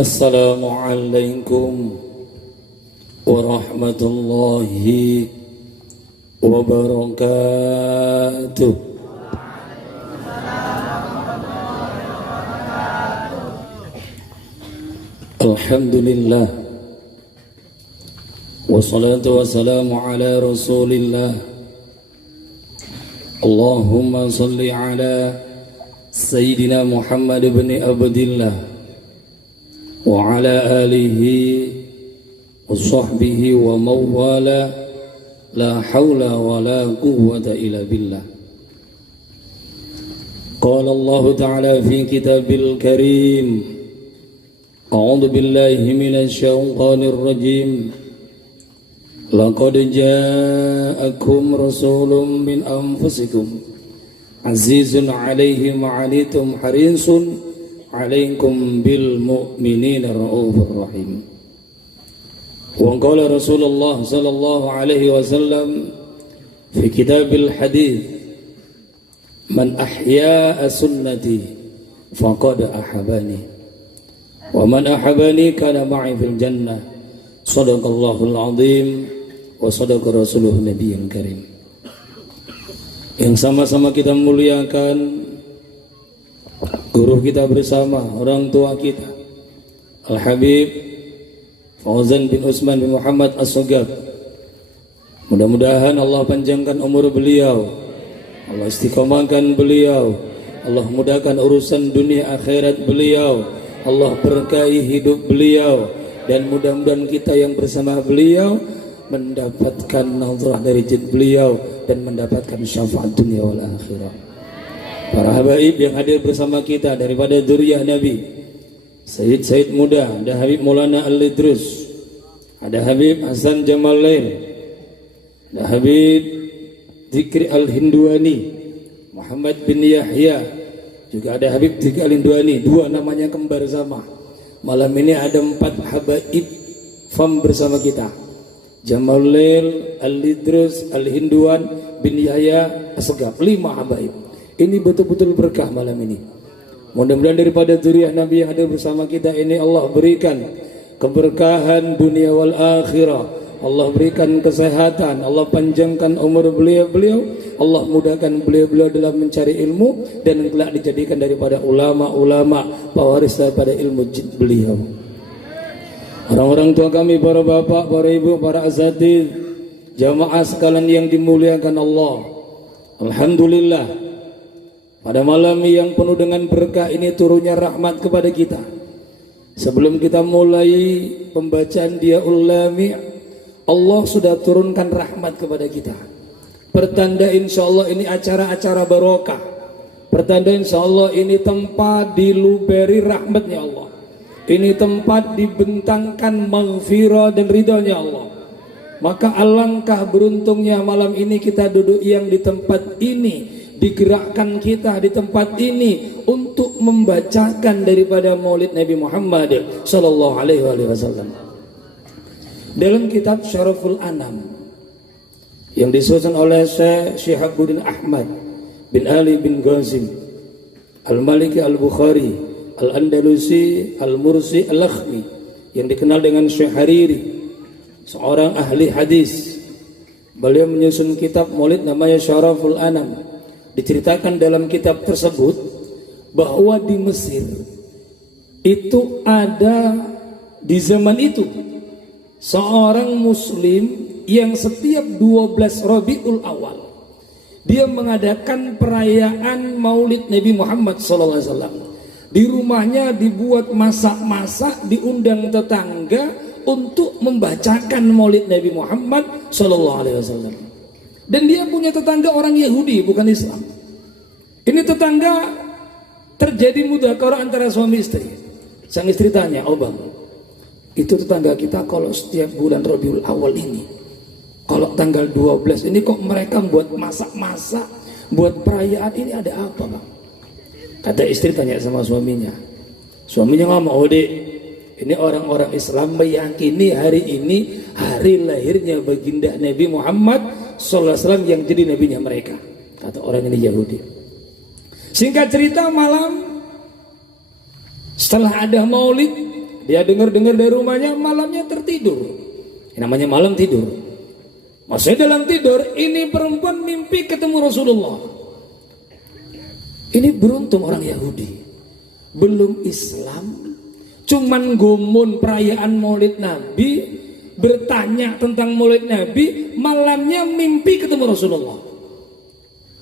Assalamualaikum warahmatullahi wabarakatuh. Alhamdulillah, wassalatu wassalamu ala rasulillah. Allahumma salli ala Sayyidina Muhammad ibn Abdillah wa ala alihi wa sahbihi wa mawala, la hawla wa la quwwata illa billah. Qala Allah ta'ala fi kitabil karim, a'udhu billahi minasy syaithanir rajim. Laqad ja'akum rasulun min anfusikum azizun 'alaihi ma 'anittum harisun 'alaikum bil mu'minina raufur rahim. Wa qala Rasulullah sallallahu alaihi wasallam fi kitabil hadits, man ahya'a sunnati faqad ahabani wa man ahabani kana ma'i fil jannah. Shadaqallahul azim wa sadaqa rasuluhun nabiyul karim. Yang sama-sama kita muliakan guru kita bersama, orang tua kita, Al-Habib Fauzan bin Utsman bin Muhammad As-Sogab. Mudah-mudahan Allah panjangkan umur beliau, Allah istiqomahkan beliau, Allah mudahkan urusan dunia akhirat beliau, Allah berkahi hidup beliau, dan mudah-mudahan kita yang bersama beliau mendapatkan nazarah dari jid beliau dan mendapatkan syafaat dunia wal akhirah. Para habaib yang hadir bersama kita daripada dzurriyyah Nabi, Sayyid muda, ada Habib Maulana Al-Idrus, ada Habib Hasan Jamalain, ada Habib Dzikri Al-Hinduani, Muhammad bin Yahya, juga ada Habib Dzikri Al-Hinduani, dua namanya kembar sama. Malam ini ada 4 habaib fam bersama kita, Jamalain, Al-Idrus, Al-Hinduan bin Yahya As-Sogab, 5 habaib. Ini betul-betul berkah malam ini. Mudah-mudahan daripada dzurriyyah Nabi yang hadir bersama kita ini Allah berikan keberkahan dunia wal akhirah, Allah berikan kesehatan, Allah panjangkan umur beliau-beliau, Allah mudahkan beliau-beliau dalam mencari ilmu dan kelak dijadikan daripada ulama-ulama pewaris daripada ilmu jid beliau. Orang-orang tua kami, para bapak, para ibu, para asatidz, jamaah sekalian yang dimuliakan Allah. Alhamdulillah, pada malam yang penuh dengan berkah ini turunnya rahmat kepada kita. Sebelum kita mulai pembacaan Diaul Lami', Allah sudah turunkan rahmat kepada kita. Pertanda insyaallah ini acara-acara barokah. Pertanda insyaallah ini tempat diluberi rahmatnya Allah. Ini tempat dibentangkan maghfirah dan ridhonya Allah. Maka alangkah beruntungnya malam ini kita duduk yang di tempat ini, digerakkan kita di tempat ini untuk membacakan daripada Maulid Nabi Muhammad sallallahu alaihi wasallam. Dalam kitab Syaraful Anam yang disusun oleh Syekh Syihabuddin Ahmad bin Ali bin Ghazim Al-Maliki Al-Bukhari Al-Andalusi Al-Mursi Al-Lakhmi, yang dikenal dengan Syekh Hariri, seorang ahli hadis. Beliau menyusun kitab Maulid namanya Syaraful Anam. Diceritakan dalam kitab tersebut bahwa di Mesir itu ada di zaman itu seorang muslim yang setiap 12 Rabiul Awal dia mengadakan perayaan Maulid Nabi Muhammad SAW. Di rumahnya dibuat masak-masak, diundang tetangga untuk membacakan Maulid Nabi Muhammad SAW. Dan dia punya tetangga orang Yahudi, bukan Islam. Ini tetangga terjadi mudzakarah antara suami istri. Sang istri tanya, "Oh bang, itu tetangga kita kalau setiap bulan Rabiul Awal ini, kalau tanggal 12 ini kok mereka buat masak-masak, buat perayaan ini, ada apa bang?" Kata istri tanya sama suaminya. Suaminya ngomong, "Oh dek, ini orang-orang Islam meyakini hari ini hari lahirnya baginda Nabi Muhammad sallallahu alaihi wasallam yang jadi nabinya mereka." Kata orang ini Yahudi. Singkat cerita, malam setelah ada maulid Dia dengar-dengar dari rumahnya, malamnya tertidur. Namanya malam tidur. Masih dalam tidur, ini perempuan mimpi ketemu Rasulullah. Ini beruntung orang Yahudi, belum Islam, cuman gumun perayaan Maulid Nabi, bertanya tentang Maulid Nabi, malamnya mimpi ketemu Rasulullah.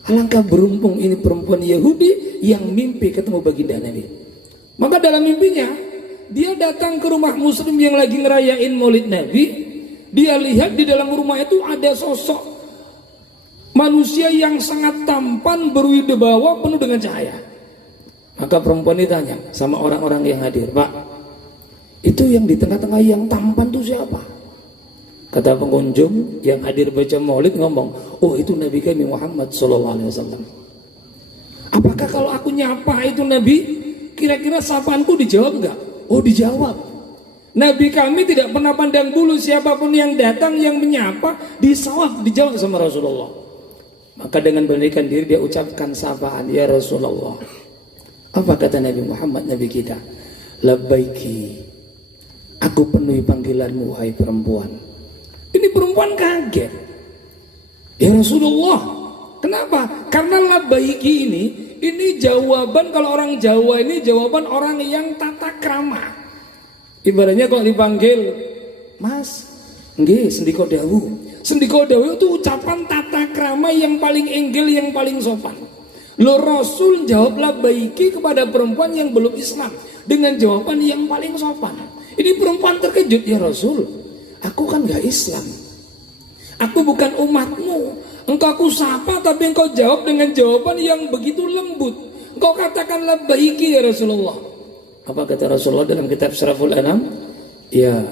Alangkah beruntung ini perempuan Yahudi yang mimpi ketemu baginda Nabi. Maka dalam mimpinya, dia datang ke rumah Muslim yang lagi ngerayain Maulid Nabi. Dia lihat di dalam rumah itu ada sosok manusia yang sangat tampan, berwibawa, penuh dengan cahaya. Maka perempuan ditanya sama orang-orang yang hadir, Pak, itu yang di tengah-tengah yang tampan itu siapa? Kata pengunjung yang hadir baca Maulid ngomong, oh itu Nabi kami Muhammad SAW. Apakah kalau aku nyapa itu Nabi, kira-kira sapaanku dijawab enggak? Oh dijawab. Nabi kami tidak pernah pandang bulu, siapapun yang datang yang menyapa dijawab sama Rasulullah. Maka dengan beranikan diri dia ucapkan sapaan, ya Rasulullah. Apa kata Nabi Muhammad, Nabi kita? Labbaiki, aku penuhi panggilanmu wahai perempuan. Ini perempuan kaget. Ya Rasulullah, kenapa? Karena labbaiki ini jawaban, kalau orang Jawa ini jawaban orang yang tata krama. Ibaratnya kalau dipanggil Mas, nggih sendiko dawu. Sendiko dawu itu ucapan tata krama yang paling enggel, yang paling sopan. Lo Rasul jawab labbaiki kepada perempuan yang belum Islam dengan jawaban yang paling sopan. Ini perempuan terkejut, ya Rasul, aku kan gak Islam, aku bukan umatmu. Engkau aku sapa tapi engkau jawab dengan jawaban yang begitu lembut. Engkau katakan labbaiki ya Rasulullah. Apa kata Rasulullah dalam kitab Syaraful Anam? Ya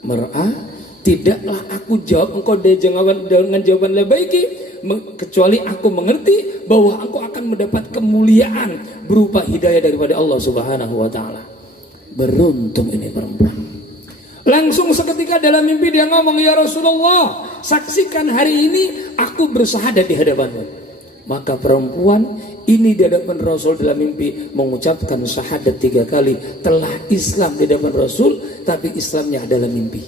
mar'ah, tidaklah aku jawab engkau dengan jawaban labbaiki, kecuali aku mengerti bahwa engkau akan mendapat kemuliaan berupa hidayah daripada Allah Subhanahu wa Ta'ala. Beruntung ini perempuan. Langsung seketika dalam mimpi dia ngomong, ya Rasulullah, saksikan hari ini aku bersahadat di hadapanmu. Maka perempuan ini di hadapan Rasul dalam mimpi mengucapkan syahadat 3 kali, telah Islam di hadapan Rasul, tapi Islamnya adalah mimpi.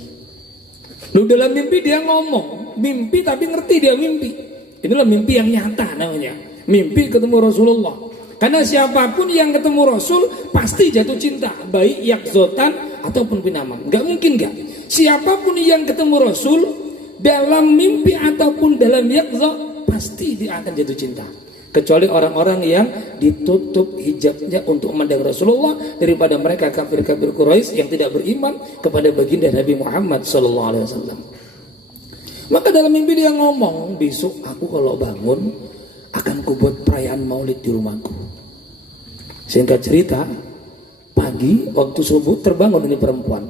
Lalu dalam mimpi dia ngomong, mimpi tapi ngerti dia mimpi. Inilah mimpi yang nyata namanya, mimpi ketemu Rasulullah. Karena siapapun yang ketemu Rasul pasti jatuh cinta, baik yakzotan ataupun pinamam. Gak mungkin gak. Siapapun yang ketemu Rasul dalam mimpi ataupun dalam yakzot, pasti dia akan jatuh cinta. Kecuali orang-orang yang ditutup hijabnya untuk memandang Rasulullah daripada mereka kafir-kafir Quraisy yang tidak beriman kepada baginda Nabi Muhammad SAW. Maka dalam mimpi dia ngomong, besok aku kalau bangun akan kubuat perayaan Maulid di rumahku. Singkat cerita, pagi waktu subuh terbangun ini perempuan.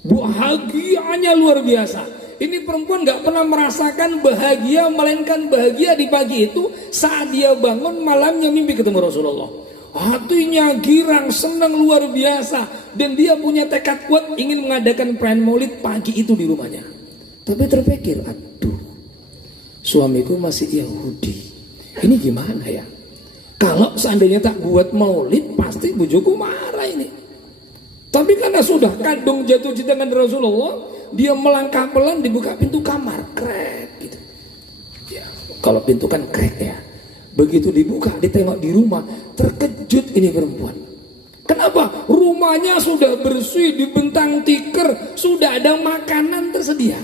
Bahagianya luar biasa. Ini perempuan gak pernah merasakan bahagia, melainkan bahagia di pagi itu saat dia bangun malamnya mimpi ketemu Rasulullah. Hatinya girang, senang luar biasa, dan dia punya tekad kuat ingin mengadakan perayaan Maulid pagi itu di rumahnya. Tapi terpikir, aduh, suamiku masih Yahudi, ini gimana ya? Kalau seandainya tak buat Maulid, pasti bujuku marah ini. Tapi karena sudah kadung jatuh cinta dengan Rasulullah, dia melangkah pelan, dibuka pintu kamar, krek gitu. Ya, kalau pintu kan krek ya. Begitu dibuka, ditengok di rumah, terkejut ini perempuan. Kenapa? Rumahnya sudah bersih, dibentang tikar, sudah ada makanan tersedia.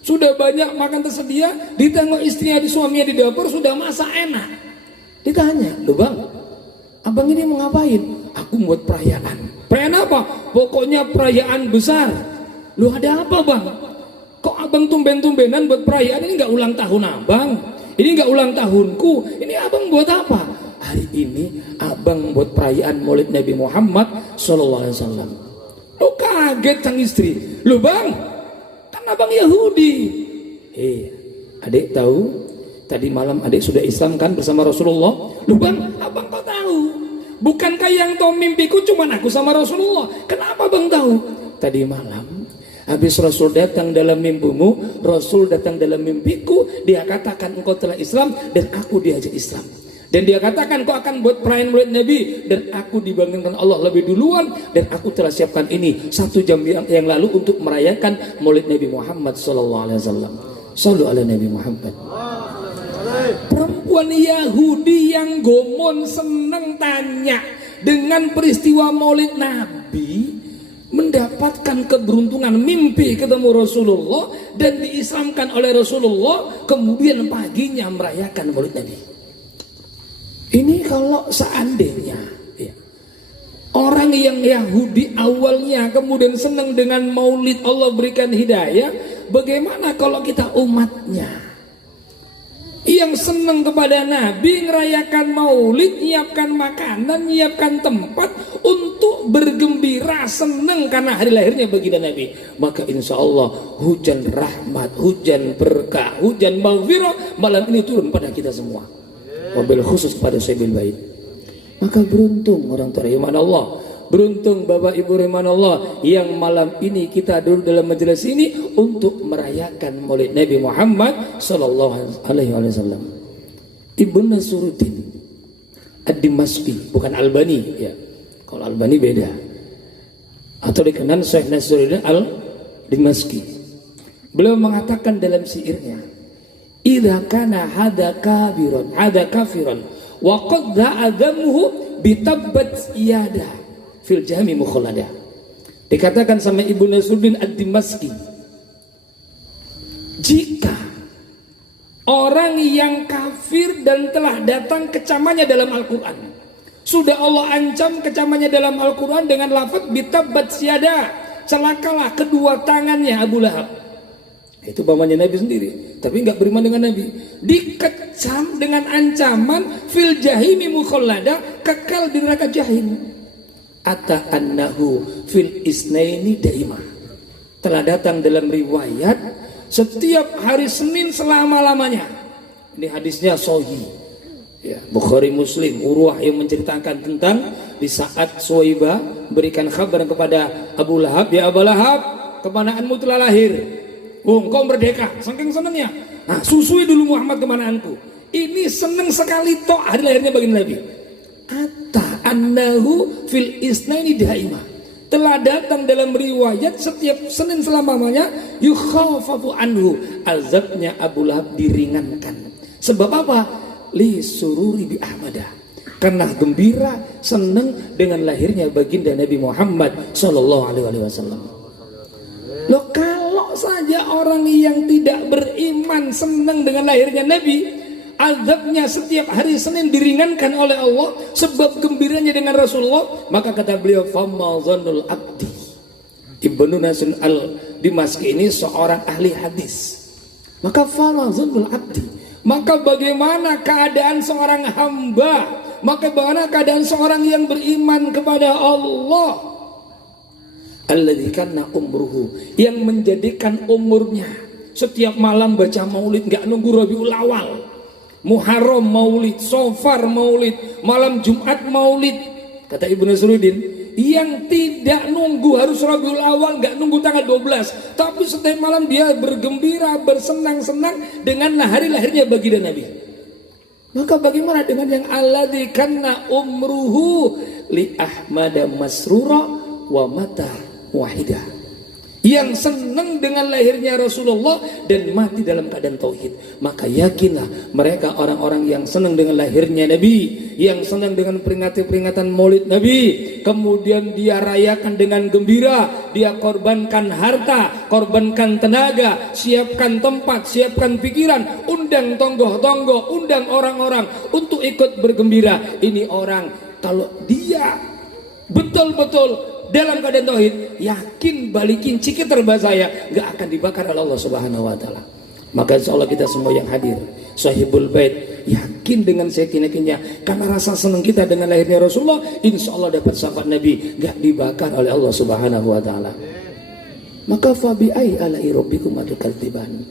Sudah banyak makan tersedia, ditengok istrinya di suaminya di dapur sudah masak enak. Ditanya, "Loh Bang, Abang ini mau ngapain?" "Aku buat perayaan." "Perayaan apa?" "Pokoknya perayaan besar." "Loh ada apa Bang? Kok Abang tumben-tumbenan buat perayaan? Ini gak ulang tahun Abang, ini gak ulang tahunku, ini Abang buat apa?" "Hari ini Abang buat perayaan Maulid Nabi Muhammad SAW." Lo kaget sang istri. "Loh Bang, kan Abang Yahudi." Adik tahu tadi malam adik sudah Islam kan bersama Rasulullah?" "Loh Bang, Abang kok tahu? Bukankah yang tahu mimpiku cuma aku sama Rasulullah? Kenapa Bang tahu?" "Tadi malam habis Rasul datang dalam mimpimu, Rasul datang dalam mimpiku, dia katakan engkau telah Islam dan aku diajak Islam. Dan dia katakan, kau akan buat perayaan maulid Nabi, dan aku dibangunkan Allah lebih duluan, dan aku telah siapkan ini 1 jam yang lalu untuk merayakan maulid Nabi Muhammad sallallahu alaihi wasallam. Sallu ala Nabi Muhammad. Perempuan Yahudi yang gomon seneng tanya dengan peristiwa maulid Nabi, mendapatkan keberuntungan mimpi ketemu Rasulullah dan diislamkan oleh Rasulullah, kemudian paginya merayakan maulid Nabi. Ini kalau seandainya ya, orang yang Yahudi awalnya kemudian senang dengan maulid, Allah berikan hidayah, bagaimana kalau kita umatnya yang senang kepada Nabi, ngerayakan maulid, nyiapkan makanan, nyiapkan tempat untuk bergembira, senang karena hari lahirnya baginda Nabi, maka insya Allah hujan rahmat, hujan berkah, hujan maghfirah malam ini turun pada kita semua, wabil khusus pada Sahibil Bait. Maka beruntung orang teriman Allah, beruntung Bapak Ibu Rahman Allah, yang malam ini kita duduk dalam majelis ini untuk merayakan maulid Nabi Muhammad sallallahu alaihi wasallam. Ibnu Nasruddin Ad-Dimashqi, bukan Albani ya. Kalau Albani beda. Atau dikenal Syekh Nasruddin Al-Dimashqi. Beliau mengatakan dalam syairnya, "Idza kana hada kafiran wa qad da'adhamuhu bitabbat iyada fil jami mukhallada." Dikatakan sama Ibnu Nasruddin Ad-Dimashqi, jika orang yang kafir dan telah datang kecamannya dalam Al-Quran, sudah Allah ancam kecamannya dalam Al-Quran dengan lafaz bitabbat iyada, celakalah kedua tangannya Abu Lahab. Itu pamannya Nabi sendiri, tapi nggak beriman dengan Nabi. Dikecam dengan ancaman fil jahimi mukhallada, kekal di neraka jahim. Ata annahu fil isnaini daima. Telah datang dalam riwayat setiap hari Senin selama-lamanya. Ini hadisnya sahih. Ya, Bukhari Muslim, Urwah yang menceritakan tentang di saat Suwaibah berikan kabar kepada Abu Lahab, ya Abu Lahab, kemanaanmu telah lahir. Kau merdeka, saking senangnya. Nah, susui dulu Muhammad kemanaanku. Ini senang sekali toh hari lahirnya baginda Nabi. Ata annahu fil isnaini daima. Telah datang dalam riwayat setiap Senin selamanya, yukhafafu anhu, azabnya Abu Lahab diringankan. Sebab apa? Li sururi bi Ahmadah. Karena gembira, senang dengan lahirnya baginda Nabi Muhammad sallallahu alaihi wasallam. Loh, kalau saja orang yang tidak beriman senang dengan lahirnya Nabi, azabnya setiap hari Senin diringankan oleh Allah sebab gembiranya dengan Rasulullah, maka kata beliau, fama zannul abdi. Ibnu Nasr Al-Dimashqi ini seorang ahli hadis. Maka fama zannul abdi, maka bagaimana keadaan seorang hamba, maka bagaimana keadaan seorang yang beriman kepada Allah, alladzi kana umruhu, yang menjadikan umurnya setiap malam baca maulid, nggak nunggu Rabiul Awal, Muharram maulid, Safar maulid, malam Jumat maulid. Kata Ibnu Nasruddin, yang tidak nunggu harus Rabiul Awal, nggak nunggu tanggal 12, tapi setiap malam dia bergembira, bersenang-senang dengan hari lahirnya baginda Nabi. Maka bagaimana dengan yang alladzi kana umruhu li ahmada masrura wa mata wahidah, yang senang dengan lahirnya Rasulullah dan mati dalam keadaan tauhid. Maka yakinlah mereka orang-orang yang senang dengan lahirnya Nabi, yang senang dengan peringatan maulid Nabi, kemudian dia rayakan dengan gembira, dia korbankan harta, korbankan tenaga, siapkan tempat, siapkan pikiran, undang tonggo-tonggo, undang orang-orang untuk ikut bergembira. Ini orang kalau dia betul-betul dalam keadaan tauhid, yakin balikin cikiter bahasa saya, nggak akan dibakar oleh Allah Subhanahu wa taala. Maka insya Allah kita semua yang hadir Sahibul Bait yakin dengan yakin-yakinnya, karena rasa senang kita dengan lahirnya Rasulullah, insya Allah dapat syafaat Nabi, nggak dibakar oleh Allah Subhanahu wa taala. Maka fabi ai ala rabbikum atukadziban,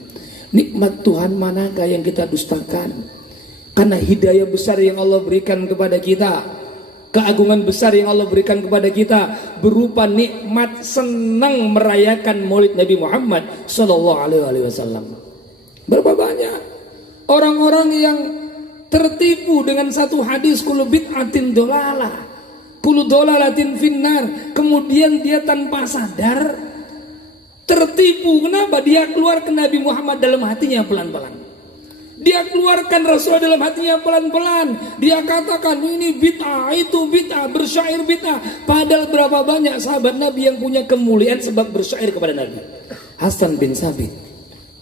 nikmat Tuhan manakah yang kita dustakan? Karena hidayah besar yang Allah berikan kepada kita, keagungan besar yang Allah berikan kepada kita berupa nikmat senang merayakan maulid Nabi Muhammad sallallahu alaihi wasallam. Berapa banyak orang-orang yang tertipu dengan satu hadis kullu bid'atin dolalah, kullu dolalatin finnar. Kemudian dia tanpa sadar tertipu. Kenapa? Dia keluarkan Nabi Muhammad dalam hatinya pelan-pelan. Dia keluarkan Rasulullah dalam hatinya pelan-pelan. Dia katakan ini bid'ah, itu bid'ah, bersyair bid'ah. Padahal berapa banyak sahabat Nabi yang punya kemuliaan sebab bersyair kepada Nabi. Hasan bin Sabit,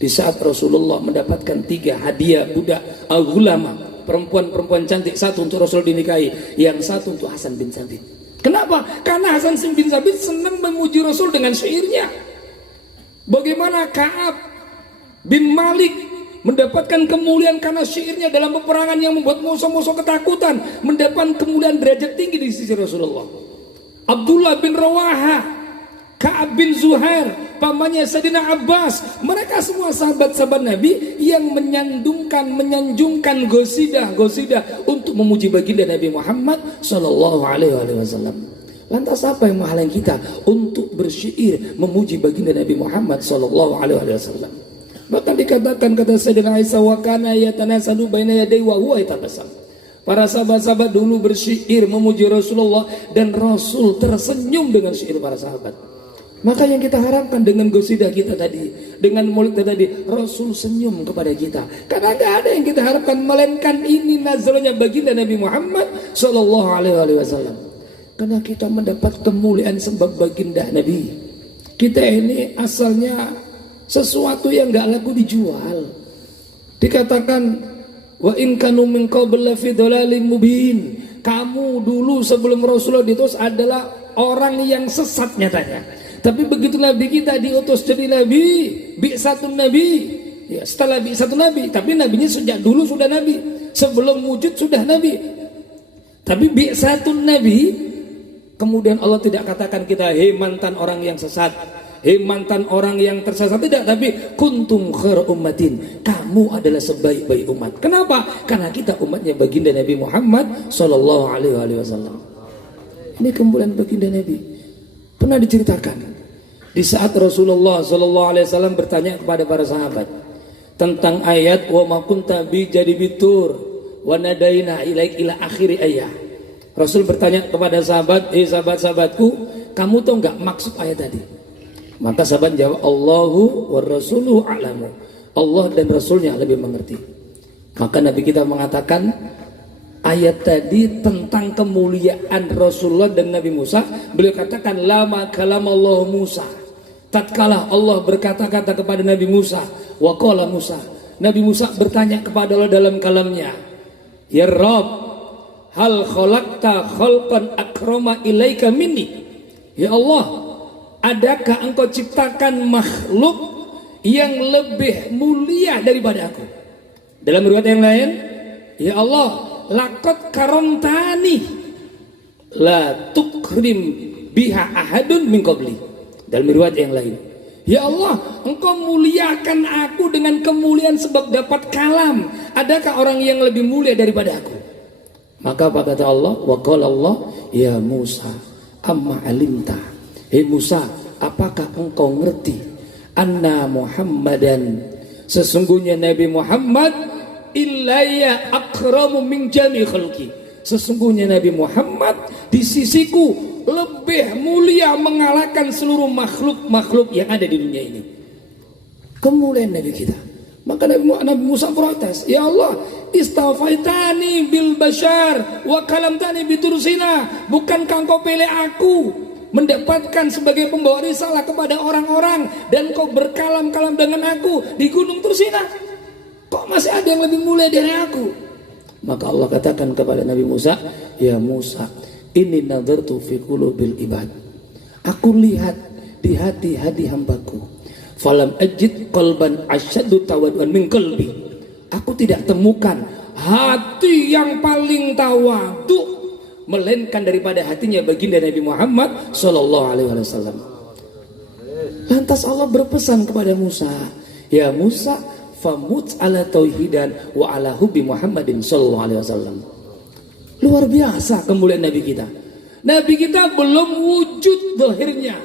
di saat Rasulullah mendapatkan 3 hadiah budak al-ghulama, perempuan-perempuan cantik, 1 untuk Rasul dinikahi, yang 1 untuk Hasan bin Sabit. Kenapa? Karena Hasan bin Sabit senang memuji Rasul dengan syairnya. Bagaimana Ka'ab bin Malik mendapatkan kemuliaan karena syairnya dalam peperangan yang membuat musuh-musuh ketakutan, mendapat kemuliaan derajat tinggi di sisi Rasulullah. Abdullah bin Rawaha, Ka'ab bin Zuhair, pamannya Sayyidina Abbas, mereka semua sahabat-sahabat Nabi yang menyanjungkan gosidah untuk memuji baginda Nabi Muhammad sallallahu alaihi wasallam. Lantas apa yang menghalangi kita untuk bersyair memuji baginda Nabi Muhammad sallallahu alaihi wasallam? Bahkan dikatakan, kata Sayyidina Aisyah, wa kana yatanasalu baina yaday wa huwa yatabassam. Para sahabat-sahabat dulu bersyair memuji Rasulullah dan Rasul tersenyum dengan syair para sahabat. Maka yang kita harapkan dengan gosidah kita tadi, dengan maulid tadi, Rasul senyum kepada kita. Karena tidak ada yang kita harapkan melainkan ini nazarnya baginda Nabi Muhammad sallallahu alaihi wasallam. Karena kita mendapat kemuliaan sebab baginda Nabi. Kita ini asalnya sesuatu yang gak laku dijual. Dikatakan wa in kanu min qabla fi dhalalim mubin. Kamu dulu sebelum Rasulullah diutus adalah orang yang sesat nyatanya. Tapi begitu Nabi kita diutus jadi Nabi, bi'satun Nabi. Ya, setelah bi'satun Nabi, tapi nabinya sejak dulu sudah Nabi. Sebelum wujud sudah Nabi. Tapi bi'satun Nabi, kemudian Allah tidak katakan kita hei mantan orang yang sesat, hei mantan orang yang tersesat, tidak, tapi kuntum khair ummatin, kamu adalah sebaik-baik umat. Kenapa? Karena kita umatnya baginda Nabi Muhammad sallallahu alaihi wasallam. Ini kemuliaan baginda Nabi. Pernah diceritakan di saat Rasulullah sallallahu alaihi wasallam bertanya kepada para sahabat tentang ayat wa ma kunta bi jadi bitur wa nadaina ilaik ila akhiri ayat. Rasul bertanya kepada sahabat, sahabat-sahabatku, kamu tahu enggak maksud ayat tadi? Maka sahabat jawab, Allahu wa rasuluhu a'lamu. Allah dan Rasulnya lebih mengerti. Maka Nabi kita mengatakan ayat tadi tentang kemuliaan Rasulullah dan Nabi Musa. Beliau katakan lama kalamallahu Musa, tatkala Allah berkata-kata kepada Nabi Musa, wa qala Musa, Nabi Musa bertanya kepada Allah dalam kalamnya, ya Rabb, hal khalaqta khalqan akrama ilaika minni. Ya Allah, adakah engkau ciptakan makhluk yang lebih mulia daripada aku? Dalam riwayat yang lain, ya Allah, laqad karamtani la tukrim biha ahadun min qabli. Dalam riwayat yang lain, ya Allah, engkau muliakan aku dengan kemuliaan sebab dapat kalam. Adakah orang yang lebih mulia daripada aku? Maka apa kata Allah? Wa qala Allah, ya Musa, amma alimta. Hei Musa, apakah engkau ngerti? Anna Muhammadan, sesungguhnya Nabi Muhammad ilaya akramu min jami khalqi. Sesungguhnya Nabi Muhammad di sisiku lebih mulia mengalahkan seluruh makhluk-makhluk yang ada di dunia ini. Kemuliaan Nabi kita. Maka Nabi Musa protes, ya Allah, istafaitani bil bashar wa kalamtani bitursina. Bukankah engkau pilih aku mendapatkan sebagai pembawa risalah kepada orang-orang, dan kau berkalam-kalam dengan aku di gunung Tursina? Kok masih ada yang lebih mulia dari aku? Maka Allah katakan kepada Nabi Musa, ya Musa, inni nadartu fi qulubil ibad. Aku lihat di hati-hati hambaku. Falam ajid qalban asyaddu tawadduan min qalbi. Aku tidak temukan hati yang paling tawadu melainkan daripada hatinya baginda Nabi Muhammad sallallahu alaihi wasallam. Lantas Allah berpesan kepada Musa, ya Musa, famut ala tauhidan wa ala hubbi Muhammadin sallallahu alaihi wasallam. Luar biasa kemuliaan Nabi kita. Nabi kita belum wujud zahirnya.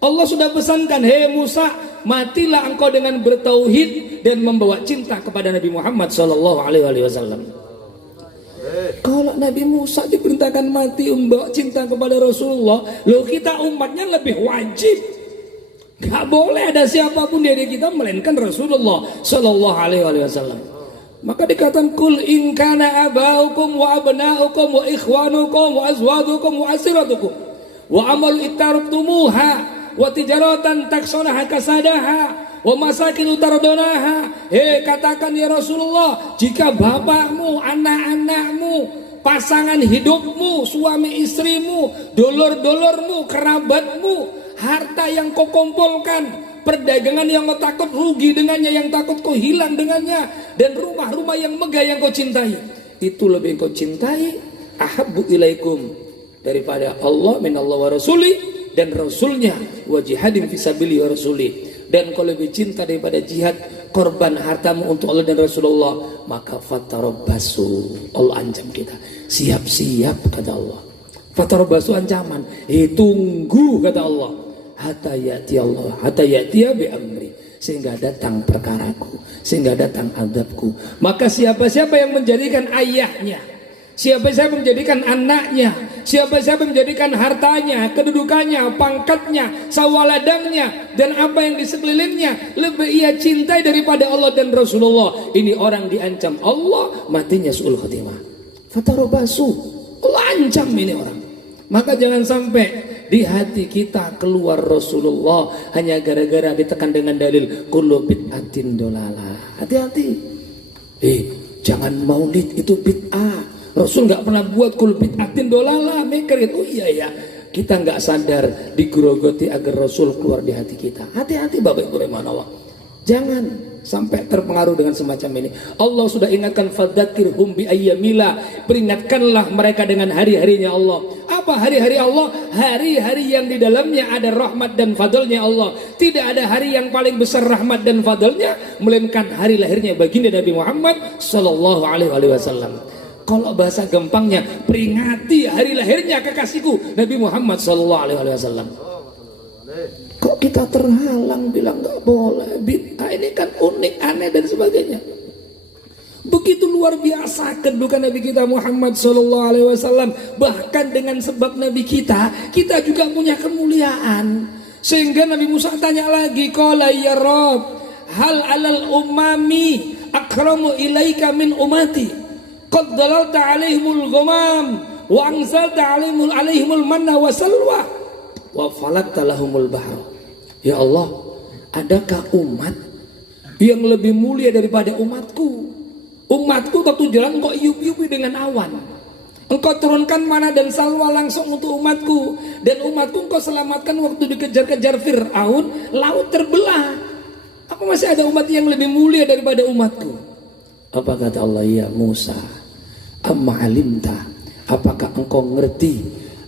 Allah sudah pesankan, hei Musa, matilah engkau dengan bertauhid dan membawa cinta kepada Nabi Muhammad sallallahu alaihi wasallam. Kalau Nabi Musa diperintahkan mati untuk cinta kepada Rasulullah, loh kita umatnya lebih wajib. Gak boleh ada siapapun dari kita melainkan Rasulullah Sallallahu Alaihi Wasallam. Maka dikatakan kul in kana abaukum wa abnaukum wa ikhwanukum wa azwajukum wa asiratukum wa amal ittaraftumuha wa tijaratan taksonaha kasadaha wa masakin tardonaha. Katakan ya Rasulullah, jika bapakmu, anak-anakmu, pasangan hidupmu, suami istrimu, dulur-dulurmu, kerabatmu, harta yang kau kumpulkan, perdagangan yang kau takut rugi dengannya, yang takut kau hilang dengannya, dan rumah-rumah yang megah yang kau cintai, itu lebih kau cintai ahabbu ilaikum daripada Allah minallah wa rasuli dan rasulnya, wa jihadin fisabili wa rasuli. Dan kau lebih cinta daripada jihad, korban hartamu untuk Allah dan Rasulullah, maka fatarabbasu. Allah ancam kita, siap-siap kata Allah. Fatarabbasu ancaman, tunggu kata Allah, hatta ya'ti Allah, hatta ya'tiya bi amri, sehingga datang perkaraku, sehingga datang azabku. Maka siapa-siapa yang menjadikan ayahnya, siapa-siapa yang menjadikan anaknya, siapa-siapa yang menjadikan hartanya, kedudukannya, pangkatnya, sawaladangnya, dan apa yang di sekelilingnya lebih ia cintai daripada Allah dan Rasulullah, ini orang diancam Allah matinya su'ul khotimah. Fatarabasu, Allah ancam ini orang. Maka jangan sampai di hati kita keluar Rasulullah hanya gara-gara ditekan dengan dalil kullu bid'atin dolalah. Hati-hati. Jangan maulid itu bid'ah. Rasul nggak pernah buat kul bid'atin dolalah, mikir itu. Oh iya ya, kita nggak sadar digerogoti agar Rasul keluar di hati kita. Hati-hati Bapak Ibu rahimahullah, jangan sampai terpengaruh dengan semacam ini. Allah sudah ingatkan fadzakirhum bi ayyamillah, peringatkanlah mereka dengan hari-harinya Allah. Apa hari-hari Allah? Hari-hari yang di dalamnya ada rahmat dan fadlnya Allah. Tidak ada hari yang paling besar rahmat dan fadlnya melainkan hari lahirnya baginda Nabi Muhammad Sallallahu Alaihi Wasallam. Kalau bahasa gampangnya, peringati hari lahirnya kekasihku Nabi Muhammad Sallallahu Alaihi Wasallam. Kok kita terhalang bilang nggak boleh, bid'ah ini kan unik, aneh dan sebagainya. Begitu luar biasa kedudukan Nabi kita Muhammad Sallallahu Alaihi Wasallam. Bahkan dengan sebab Nabi kita juga punya kemuliaan. Sehingga Nabi Musa tanya lagi, qala ya Rabb, hal alal ummami akramu ilaika min umati? Qad dalalta alaihimul ghamam wa anzalta alaihimul manna wa salwa wa falakta lahumul bahra. Ya Allah, adakah umat yang lebih mulia daripada umatku? Umatku waktu jalan kok iup-iupi dengan awan. Engkau turunkan mana dan salwa langsung untuk umatku, dan umatku engkau selamatkan waktu dikejar-kejar Fir'aun, laut terbelah. Apa masih ada umat yang lebih mulia daripada umatku? Apa kata Allah? Ya Musa, amma alimta, apakah engkau ngerti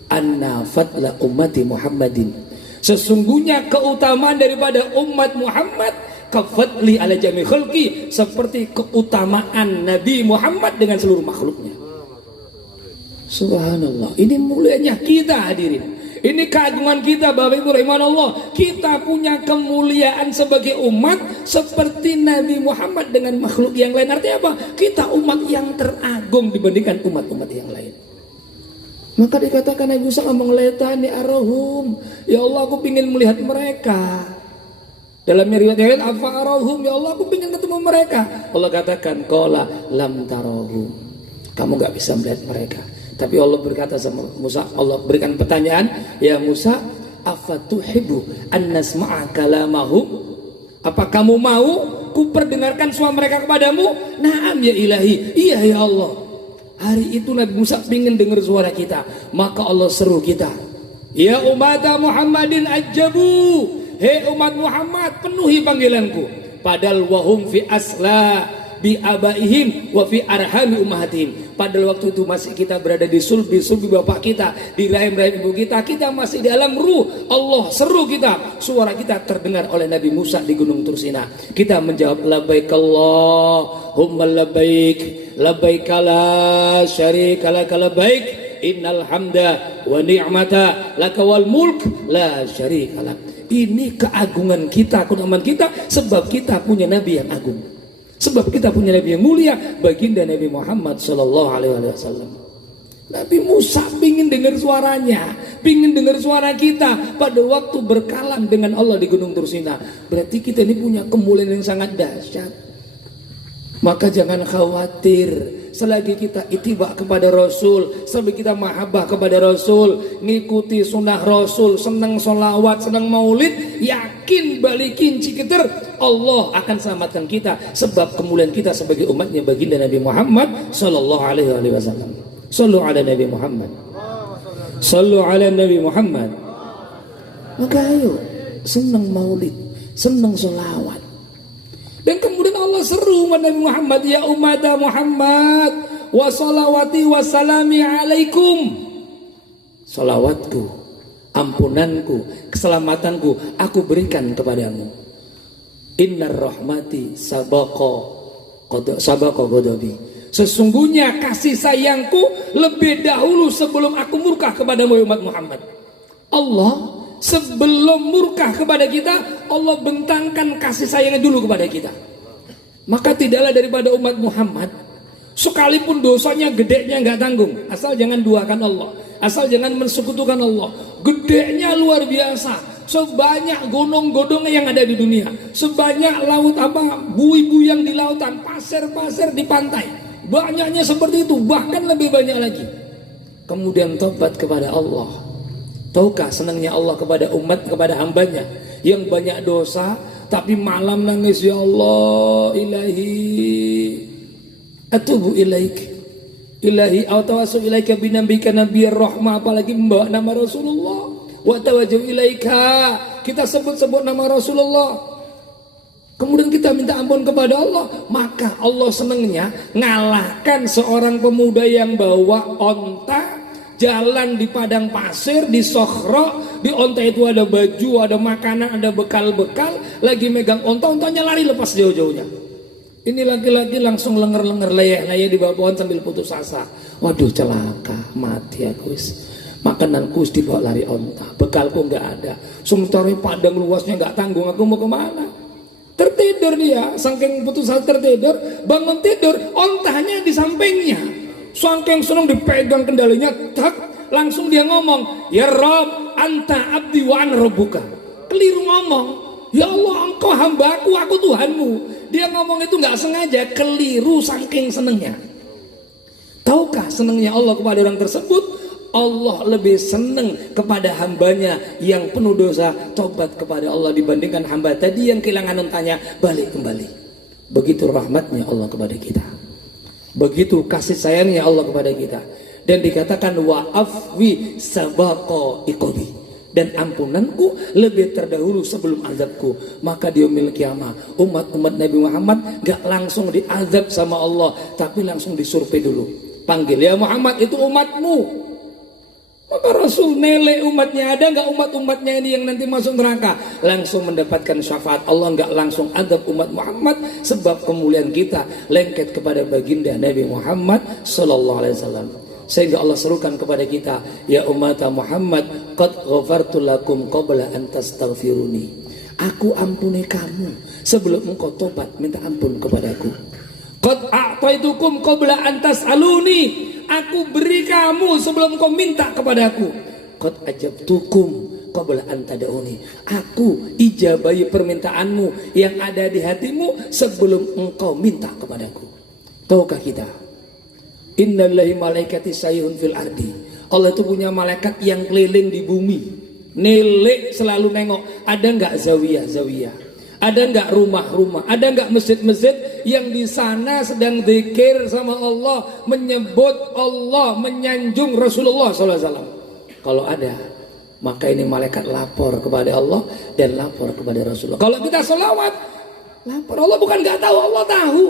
anna fadla ummati Muhammadin, sesungguhnya keutamaan daripada umat Muhammad kafadli ala jami khalqi, seperti keutamaan Nabi Muhammad dengan seluruh makhluknya. Subhanallah, ini mulianya kita hadirin. Ini keagungan kita Bapak Ibu rahimahullah. Kita punya kemuliaan sebagai umat seperti Nabi Muhammad dengan makhluk yang lain. Artinya apa? Kita umat yang teragung dibandingkan umat-umat yang lain. Maka dikatakan Nabi Musa ngomong letani arahum, ya Allah aku ingin melihat mereka. Dalam riwayat apa arahum, ya Allah aku ingin ketemu mereka. Allah katakan qala lam tarahum, kamu gak bisa melihat mereka. Tapi Allah berkata sama Musa, Allah berikan pertanyaan, ya Musa, afatuhibu an nasma'a kalamahum? Apa kamu mau ku perdengarkan suara mereka kepadamu? Naam ya ilahi, iya ya Allah. Hari itu Nabi Musa ingin dengar suara kita, maka Allah seru kita, ya umat Muhammadin ajabu, hei umat Muhammad penuhi panggilanku. Padahal wahum fi asla bi abaihim wa fi arhami ummahatihim. Padahal waktu itu masih kita berada di sulbi bapak kita, di rahim-rahim ibu kita, kita masih di alam ruh. Allah seru kita, suara kita terdengar oleh Nabi Musa di Gunung Tursina. Kita menjawab labbaik Allahumma labbaik, labbaik la syarika laka labbaik, innal hamda wa ni'mata laka wal mulk la syarika lak. Ini keagungan kita, keutamaan kita sebab kita punya Nabi yang agung. Sebab kita punya Nabi yang mulia, baginda Nabi Muhammad sallallahu alaihi wasallam. Nabi Musa pingin dengar suaranya, pingin dengar suara kita pada waktu berkalam dengan Allah di Gunung Tursina. Berarti kita ini punya kemuliaan yang sangat dahsyat. Maka jangan khawatir, selagi kita ittiba kepada Rasul, selagi kita mahabbah kepada Rasul, ngikuti sunnah Rasul, senang sholawat, senang maulid, yakin balikin cikiter, Allah akan selamatkan kita. Sebab kemuliaan kita sebagai umatnya baginda Nabi Muhammad sallallahu alaihi wasallam. Sallu ala Nabi Muhammad. Sallu ala Nabi Muhammad. Maka ayo senang maulid, senang sholawat. Dan kemudian Allah seru Nabi Muhammad, ya umat Muhammad, wa salawati wa salami alaikum. Salawatku, ampunanku, keselamatanku aku berikan kepadamu. Innar rahmati sabaqa ghadabi. Sesungguhnya kasih sayangku lebih dahulu sebelum aku murka kepadamu umat Muhammad. Allah sebelum murka kepada kita, Allah bentangkan kasih sayangnya dulu kepada kita. Maka tidaklah daripada umat Muhammad, sekalipun dosanya gedenya nggak tanggung, asal jangan duakan Allah, asal jangan mensekutukan Allah. Gedenya luar biasa, sebanyak gunung-gunung yang ada di dunia, sebanyak laut bui-bui yang di lautan, pasir-pasir di pantai, banyaknya seperti itu, bahkan lebih banyak lagi. Kemudian tobat kepada Allah. Tahukah senangnya Allah kepada umat, kepada hambanya yang banyak dosa, tapi malam nangis, ya Allah, ilahi atubu ilaik, ilahi autawasu ilaika binambika nabiyar rahmah, apalagi membawa nama Rasulullah, wa tawajjuh ilaika, kita sebut-sebut nama Rasulullah, kemudian kita minta ampun kepada Allah. Maka Allah senangnya ngalahkan seorang pemuda yang bawa onta, jalan di padang pasir, di Sokhra, di onta itu ada baju, ada makanan, ada bekal-bekal, lagi megang onta, ontanya lari lepas jauh-jauhnya. Ini laki-laki langsung lenger-lenger, leyeh-leyeh di bawah pohon sambil putus asa. Waduh, celaka, mati aku wis. Makananku dibawa lari onta, bekalku nggak ada. Sementara padang luasnya nggak tanggung, aku mau kemana? Tertidur dia, saking putus asa tertidur, bangun tidur, ontanya di sampingnya. Saking senang dipegang kendalinya, tak, langsung dia ngomong, ya Rob, anta abdi wa ana rabbuka. Keliru ngomong, ya Allah, engkau hambaku, aku Tuhanmu. Dia ngomong itu nggak sengaja, keliru saking senengnya. Tahukah senengnya Allah kepada orang tersebut? Allah lebih seneng kepada hambanya yang penuh dosa tobat kepada Allah dibandingkan hamba tadi yang kehilangan ontanya balik kembali. Begitu rahmatnya Allah kepada kita. Begitu kasih sayangnya Allah kepada kita. Dan dikatakan wa afwi sabaqa iqabi, dan ampunanku lebih terdahulu sebelum azabku. Maka di yaumil kiamah umat-umat Nabi Muhammad gak langsung diazab sama Allah, tapi langsung disurvei dulu. Panggil, ya Muhammad, itu umatmu. Maka Rasul nilai umatnya, ada nggak umat-umatnya ini yang nanti masuk neraka, langsung mendapatkan syafaat Allah, nggak langsung adab umat Muhammad. Sebab kemuliaan kita lengket kepada baginda Nabi Muhammad sallallahu alaihi wasallam. Sehingga Allah serukan kepada kita, ya umat Muhammad, qad ghafartu lakum qabla an tastaghfiruni. Aku ampuni kamu sebelum engkau tobat minta ampun kepadaku. Qad a'taitukum qabla an tas'aluni. Aku beri kamu sebelum kau minta kepadaku. Qad ajabtukum qabla an tad'uni. Aku ijabahi permintaanmu yang ada di hatimu sebelum engkau minta kepadaku. Tahukah kita? Innallahi malaikati sayyun fil ardi. Allah itu punya malaikat yang keliling di bumi. Nilik selalu nengok, ada enggak zawiyah-zawiyah? Ada enggak rumah-rumah? Ada enggak masjid-masjid yang di sana sedang zikir sama Allah, menyebut Allah, menyanjung Rasulullah SAW? Kalau ada, maka ini malaikat lapor kepada Allah dan lapor kepada Rasulullah. Kalau kita sholawat, lapor. Allah bukan enggak tahu, Allah tahu.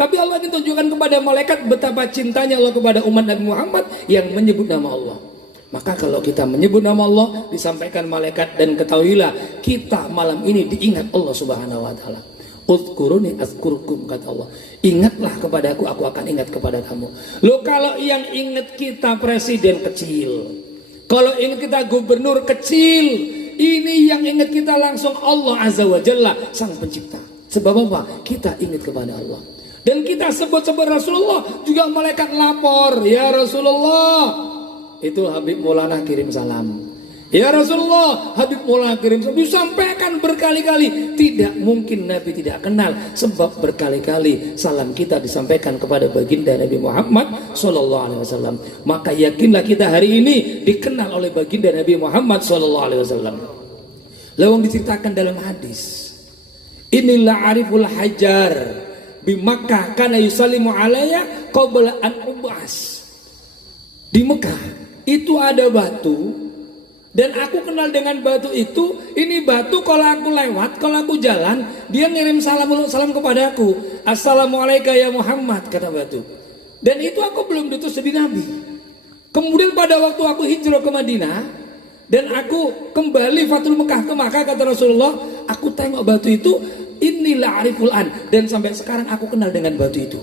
Tapi Allah ingin tunjukkan kepada malaikat betapa cintanya Allah kepada umat Nabi Muhammad yang menyebut nama Allah. Maka kalau kita menyebut nama Allah, disampaikan malaikat, dan ketahuilah kita malam ini diingat Allah Subhanahu wa taala. Udhkuruni azkurkum, kata Allah. Ingatlah kepadaku, aku akan ingat kepada kamu. Loh, kalau yang ingat kita presiden kecil, kalau ingat kita gubernur kecil, ini yang ingat kita langsung Allah Azza wa Jalla, sang pencipta. Sebab apa? Kita ingat kepada Allah. Dan kita sebut-sebut Rasulullah, juga malaikat lapor, ya Rasulullah. Itu Habib Maulana kirim salam. Ya Rasulullah, Habib Maulana kirim salam. Disampaikan berkali-kali. Tidak mungkin Nabi tidak kenal, sebab berkali-kali salam kita disampaikan kepada baginda Nabi Muhammad sallallahu alaihi wasallam. Maka yakinlah kita hari ini dikenal oleh baginda Nabi Muhammad sallallahu alaihi wasallam. Lawang diceritakan dalam hadis, inilah ariful hajar bi Makkah kana yusallimu alayya qabla an ub'as. Di Mekah itu ada batu, dan aku kenal dengan batu itu. Ini batu kalau aku lewat, kalau aku jalan, dia ngirim salam kepada aku. Assalamualaikum ya Muhammad, kata batu. Dan itu aku belum diutus jadi nabi. Kemudian pada waktu aku hijrah ke Madinah dan aku kembali Fathul Mekah ke Makkah, kata Rasulullah, aku tengok batu itu, inilah ariful an, dan sampai sekarang aku kenal dengan batu itu.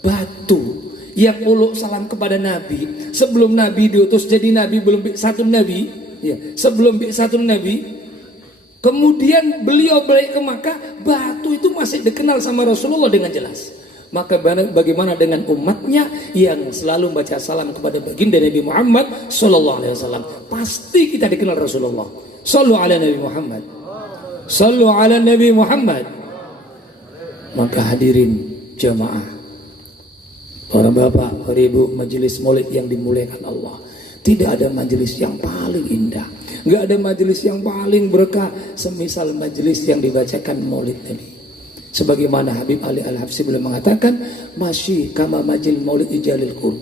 Batu yang uluk salam kepada Nabi sebelum Nabi diutus jadi nabi, belum satu nabi. Ya, sebelum satu nabi, kemudian beliau balik ke Makkah, batu itu masih dikenal sama Rasulullah dengan jelas. Maka bagaimana dengan umatnya yang selalu baca salam kepada baginda Nabi Muhammad sallallahu alaihi wasallam? Pasti kita dikenal Rasulullah. Sallu ala Nabi Muhammad. Sallu ala Nabi Muhammad. Maka hadirin jamaah, para bapak, para ibu, majelis maulid yang dimuliakan Allah, tidak ada majelis yang paling indah, nggak ada majelis yang paling berkah semisal majelis yang dibacakan maulid Nabi. Sebagaimana Habib Ali Al-Habsyi beliau mengatakan, masih kama majil maulid ijalil qul.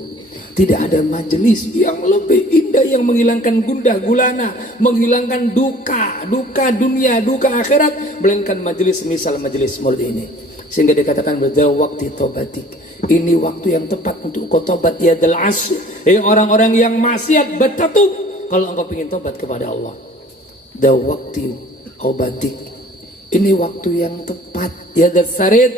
Tidak ada majelis yang lebih indah, yang menghilangkan gundah gulana, menghilangkan duka dunia, duka akhirat, melainkan majelis semisal majelis maulid ini. Sehingga dikatakan pada waktu tobatik, ini waktu yang tepat untuk kau tobat ya dal asy. Orang-orang yang maksiat bertatub, kalau engkau ingin tobat kepada Allah. Da waktu obatik, ini waktu yang tepat ya dal sarid,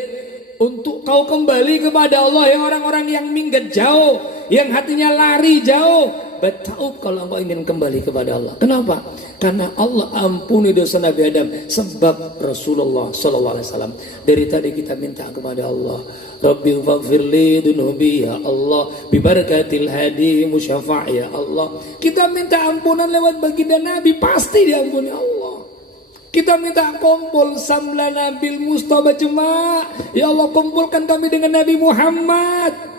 untuk kau kembali kepada Allah. Ya orang-orang yang minggat jauh, yang hatinya lari jauh, bertaub kalau engkau ingin kembali kepada Allah. Kenapa? Karena Allah ampuni dosa Nabi Adam sebab Rasulullah sallallahu alaihi wasallam. Dari tadi kita minta kepada Allah, Rabbi faghfirli dunubi ya Allah, bi barakatil hadi musyafa' ya Allah. Kita minta ampunan lewat baginda Nabi, pasti diampuni Allah. Kita minta kumpul samlana bil mustafa jema', ya Allah kumpulkan kami dengan Nabi Muhammad.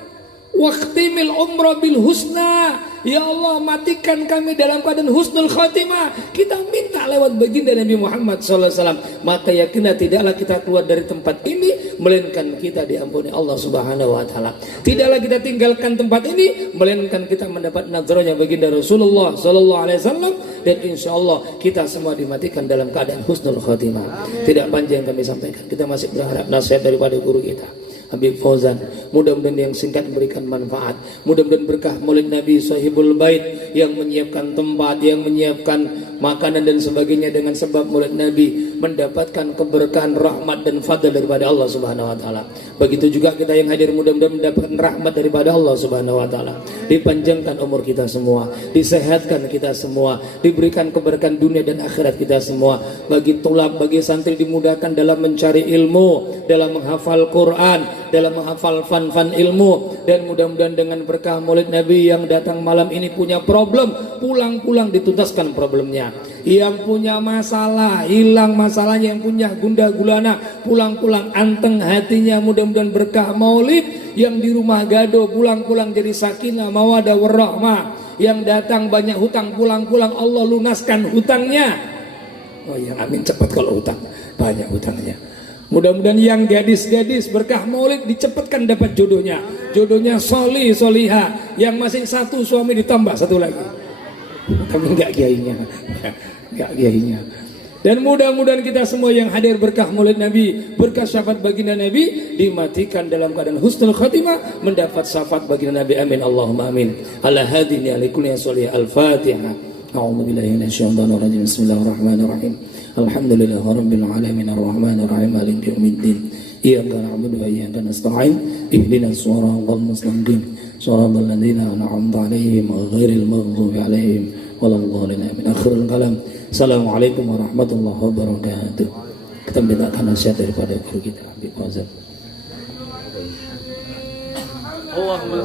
Waqtimil umrah bil husna, ya Allah matikan kami dalam keadaan husnul khatimah. Kita minta lewat baginda Nabi Muhammad sallallahu alaihi wasallam. Maka yakinlah tidaklah kita keluar dari tempat ini melainkan kita diampuni Allah Subhanahu wa taala. Tidaklah kita tinggalkan tempat ini melainkan kita mendapat nazarnya baginda Rasulullah sallallahu alaihi wasallam, dan insyaallah kita semua dimatikan dalam keadaan husnul khatimah. Tidak panjang kami sampaikan, kita masih berharap nasihat daripada guru kita Habib Fauzan, mudah-mudahan yang singkat memberikan manfaat, mudah-mudahan berkah maulid Nabi Sahibul Bait yang menyiapkan tempat, yang menyiapkan makanan dan sebagainya dengan sebab maulid Nabi mendapatkan keberkahan, rahmat dan fadl daripada Allah Subhanahu wa taala. Begitu juga kita yang hadir mudah-mudahan mendapatkan rahmat daripada Allah Subhanahu wa taala. Dipanjangkan umur kita semua, disehatkan kita semua, diberikan keberkahan dunia dan akhirat kita semua. Bagi tulab, bagi santri dimudahkan dalam mencari ilmu, dalam menghafal Quran, dalam menghafal fan-fan ilmu, dan mudah-mudahan dengan berkah maulid Nabi yang datang malam ini punya problem, pulang-pulang dituntaskan problemnya. Yang punya masalah hilang masalahnya, yang punya gundah gulana pulang-pulang anteng hatinya, mudah-mudahan berkah maulid. Yang di rumah gaduh pulang-pulang jadi sakinah mawadah warahmah. Yang datang banyak hutang pulang-pulang Allah lunaskan hutangnya. Oh ya, amin, cepat kalau hutang banyak hutangnya. Mudah-mudahan yang gadis-gadis berkah maulid dicepatkan dapat jodohnya. Jodohnya solih, soliha. Yang masih satu suami ditambah satu lagi. Tapi enggak kiainya. Enggak kiainya. Dan mudah-mudahan kita semua yang hadir berkah maulid Nabi, berkah syafaat baginda Nabi, dimatikan dalam keadaan husnul khatimah, mendapat syafaat baginda Nabi. Amin Allahumma amin. Ala hadini alikulli solih. Al-Fatihah. A'udzubillahi minasyaitonir rajim. Bismillahirrahmanirrahim. Alhamdulillah rabbil alamin arrahmanir rahim maliki yaumiddin. Iyyaka na'budu wa iyyaka nasta'in. Ihdinas siratal mustaqim. Shiratal ladzina an'amta 'alaihim ghairil maghdubi 'alaihim waladdallin. Amin. Akhirul kalam. Assalamualaikum warahmatullahi wabarakatuh. Kita mintakan nasihat daripada guru kita Habib Fazal. Allahumma